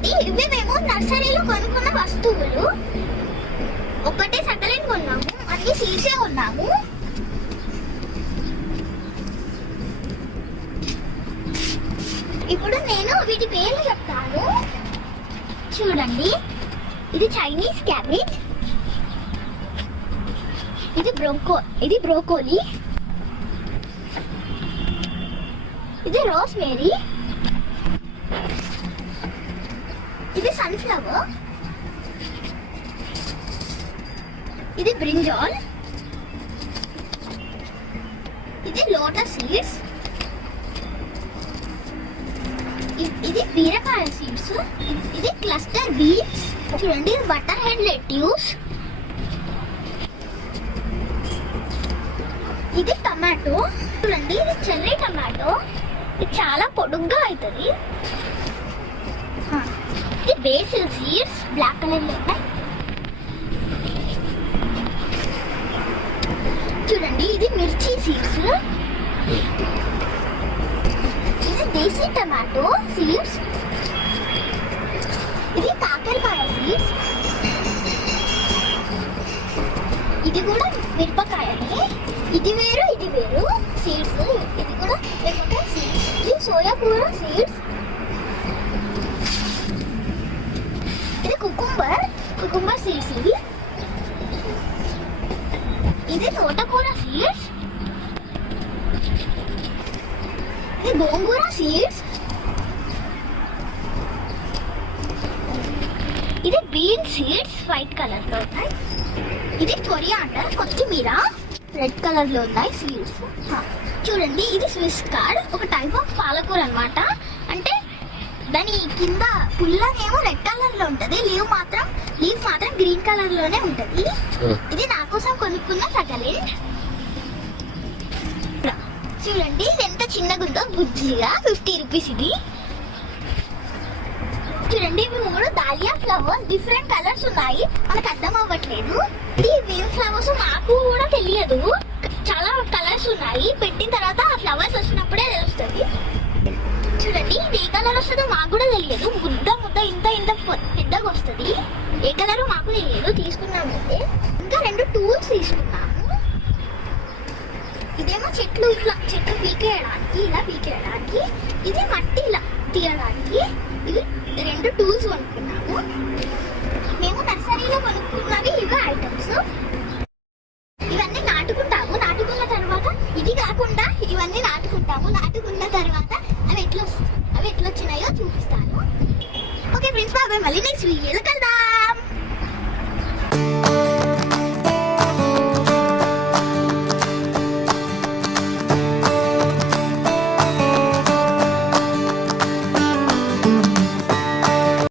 చూడండి ఇవే మేము నర్సరీలో కొనుక్కున్న వస్తువులు. ఒకటే సకలేని కొన్నాము అన్ని సీసే కొన్నాము. ఇప్పుడు నేను వీటి పేర్లు చెప్తాను. చూడండి ఇది చైనీస్ క్యాబేజ్. ఇది బ్రోకో ఇది బ్రోకోలీ. ఇది రోస్ ఇది సన్ఫ్లవర్ ఇది బ్రింజాల్. ఇది లోటస్ సీడ్స్. ఇది బీరకాయ సీడ్స్. ఇది క్లస్టర్ బీన్స్. చూడండి బటర్ హెడ్ లెట్యూస్. ఇది టమాటో. చూడండి ఇది చెర్రీ టమాటో. ఇది చాలా పొడుగ్గా అవుతుంది ఇది బేసిల్ సీడ్స్ బ్లాక్ కలర్ ఉన్నాయి. చూడండి ఇది మిర్చి సీడ్స్ ఇది దేశీ టమాటో సీడ్స్ ఇది కాకరకాయ సీడ్స్ ఇది కూడా మిరపకాయని ఇది వేరు ఇది వేరు. సీడ్స్ ఇది కూడా మిరపకాయ సీడ్స్ ఇది సోయా కూర సీడ్స్ కుకుంబర్? కుకుంబర్ సీడ్స్ ఇవి ఇది తోటకూర సీడ్స్. ఇది గోంగూర సీడ్స్. ఇది బీన్ సీడ్స్ వైట్ కలర్లో ఉన్నాయి. ఇది కొరియాండర్ కొత్తిమీర రెడ్ కలర్లో ఉన్నాయి సీడ్స్. చూడండి ఇది స్విస్ కార్డ్ ఒక టైప్ ఆఫ్ పాలకూర అన్నమాట. అంటే దాని కింద పుల్లనేమో కలర్లో ఉంటది. లీవ్ మాత్రం లీవ్ మాత్రం గ్రీన్ కలర్లోనే ఉంటది ఇది నా కోసం కొనుక్కున్న సగలిన్ చూడండి ఇది ఎంత చిన్నగా ఉందో బుజ్జిగా. ఫిఫ్టీ రూపీస్ ఇది. చూడండి ఇవి మూడు దాలియా ఫ్లవర్స్. డిఫరెంట్ కలర్స్ ఉన్నాయి. మనకు అర్థం అవ్వట్లేదు. ఏం ఫ్లవర్స్ నాకు కూడా తెలియదు. చాలా కలర్స్ ఉన్నాయి. పెట్టిన తర్వాత ఆ ఫ్లవర్స్ వచ్చినప్పుడే తెలుస్తుంది. చూడండి ఇది ఏ కలర్ వస్తుందో మాకు కూడా తెలియదు. పెద్దగా వస్తుంది. ఏ కలర్ మాకు లేదు తీసుకున్నామంటే. ఇంకా రెండు టూల్స్ తీసుకున్నాము. ఇదేమో చెట్లు ఇట్లా చెట్లు పీకేయడానికి ఇలా పీకేయడానికి. ఇది మట్టి ఇలా తీయడానికి. ఇది రెండు టూల్స్ కొనుక్కున్నాము. మేము నర్సరీలో కొనుక్కున్నవి ఇవి ఐటమ్స్. ఇవన్నీ నాటుకుంటాము. నాటుకున్న తర్వాత ఇది కాకుండా ఇవన్నీ నాటుకుంటాము. నాటుకున్న తర్వాత అవి ఎట్లా అవి ఎట్లా వచ్చినాయో చూపిస్తాను. ఓకే ఫ్రెండ్స్ మళ్ళీ నెక్స్ట్ వీడియోలో కలుద్దాం